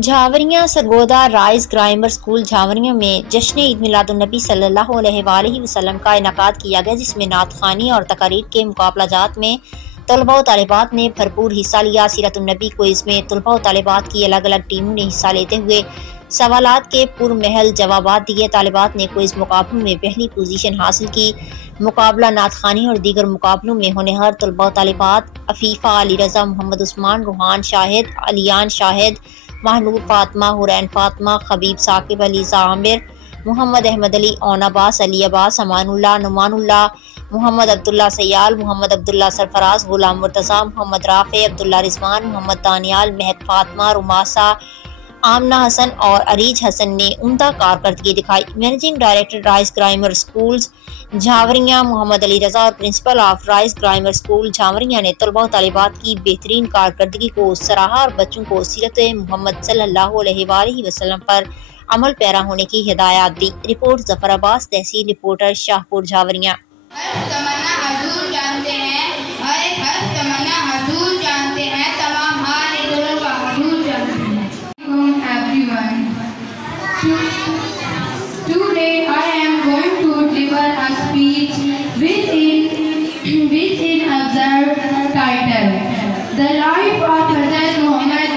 झावरिया Sargodha rice grammar school झावरिया में जश्न ईद मिलादुन्नबी सल्लल्लाहु अलैहि वसल्लम का इनकाद किया गया, जिसमें नात ख़ानी और तकारीर के मुकाबलाजात में तलबा व तालिबात ने भरपूर हिस्सा लिया। सीरतुन्नबी क्विज़ में तलबा व तालिबात की अलग अलग टीमों ने हिस्सा लेते हुए सवालात के पुरमहल जवाबात दिए। तालिबात ने क्विज़ मुकाबलों में पहली पोजीशन हासिल की। मुकाबला नात ख़ानी और दीगर मुकाबलों में होनहार तलबा व तालिबात अफीफ़ा, अली रज़ा, मोहम्मद उस्मान, रूहान शाहिद, अलियान शाहिद, महनूर फातमा, हुरैन फातमा, खबीब साकिब, अलीज़ा आमिर, मोहम्मद अहमद अली, ओन अब्बास, अली अब्बास, अमानुल्लाह, नुमानुल्लाह, मोहम्मद अब्दुल्ला सयाल, मोहम्मद अब्दुल्ला सरफराज, गुलाम मुर्तज़ा, मोहम्मद राफ़े, अब्दुल्ला रिजवान, मोहम्मद दानियाल, महक फातमा, रुमासा, आमना हसन और अरीज हसन ने उम्दा कारकर्दगी दिखाई। Managing director Rice grammar schools Jhawarian Mohammad Ali Raza और principal of Rice grammar school Jhawarian ने तलबा व तालिबात की बेहतरीन कारकर्दगी को सराहा और बच्चों को सीरत मोहम्मद सल्लल्लाहु अलैहि वसल्लम पर अमल पैरा होने की हिदायत दी। Report Zafar Abbas, tehsil reporter, Shahpur Jhawarian. Today I am going to deliver a speech which is observed title, The Life of Hazrat Muhammad